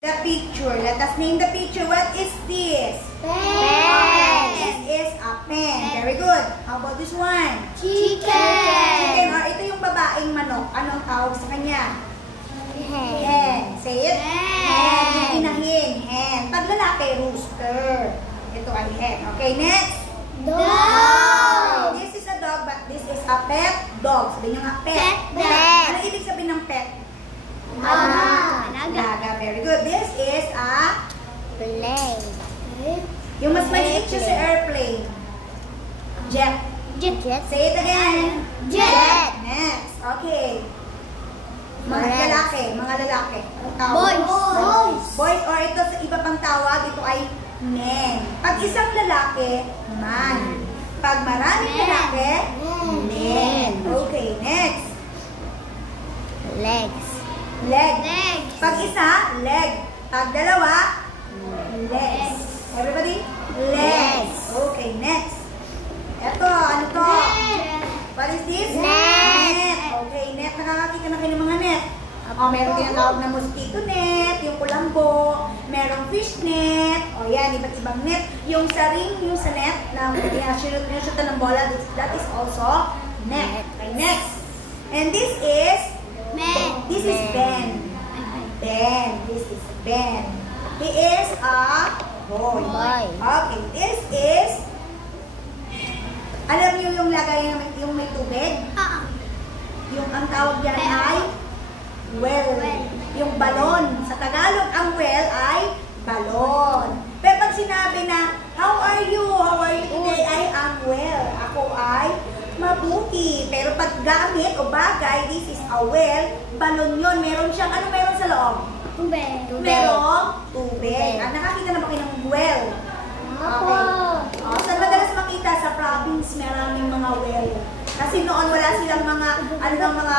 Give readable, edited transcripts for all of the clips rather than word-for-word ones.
The picture. Let us name the picture. What is this? Pen. This is a pen. Very good. How about this one? Chicken. Chicken. Or ito yung babaeng manok. Anong tawag sa kanya? Hen. Say it. Hen. Yung inahin. Hen. Pag lalaki, rooster. Ito ay hen. Okay, next. Dog. This is a dog, but this is a pet dog. Sabihin nyo nga, pet. Pet. Ano ibig sabihin ng pet? Alaga. Very good. This is a Plane. yung mas maliit siya sa airplane. Jet. Jet. Say it again. Jet. Next. Okay. Mga Correct. lalaki. Mga lalaki. Anong tawag? Boys. Boys. Or ito sa iba pang tawag, ito ay men. Pag isang lalaki, man. Pag maraming lalaki, men. Okay. Next. Legs. Leg. Legs. Pag isa, leg. Pag dalawa, legs. Everybody? Legs. Okay, next. Ito, ano to? What is this? Net. Okay, net. Nakakakita na kayo ng mga net. Meron tinatawag na mosquito net, yung kulambo, merong fish net, yan, iba't ibang net. Yung sa ring, yung sa net, na sinushoot ng bola, that is also net. Okay, next. And this is Men. This is Ben. Ben. This is Ben. He is a boy. Okay. This is, alam niyo yung lagay yung may tubig? Yung ang tawag dyan ay well. Yung balon. Sa Tagalog, ang well ay balon. Pero pag sinabi na, how are you? How are you today? I am well. Ako ay mabuti. Pero pag gamit o bagay, this is a well, balon yun. Meron siyang, ano meron sa loob? Tubig. Merong tubig. Nakakita na ba kayo ng well? Okay. Saan madalas makita? Sa province, maraming mga well. Kasi noon wala silang mga, mga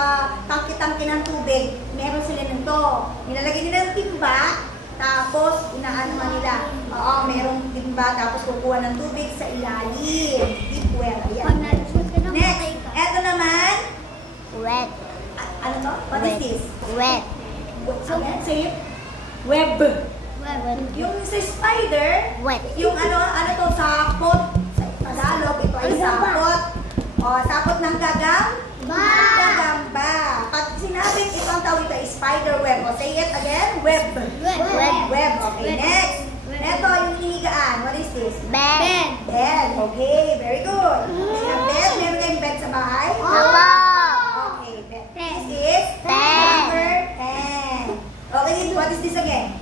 tangki-tangki ng tubig. Meron sila nito. Nilalagay nila ng timba, tapos inaano nila. Merong timba, tapos kukuha ng tubig sa ilalim. Deep well. Ayan. Next, eto naman. Wet. Ano to? What is this? Wet. Say it. Web. Yung sa spider, Wet. yung ano to, sapot. Sa Tagalog, ito ay sapot. Sapot ng gagamba. Pag sinabing ito ang tawag ito ay spider web. Say it again. Web. Web. Okay, next. Ito yung hinihigaan. What is this? Bed. Bed. Okay, very good. Bed. Meron kayong bed sa bahay? Okay, bed. This is Pen. number 10. Okay, what is this again?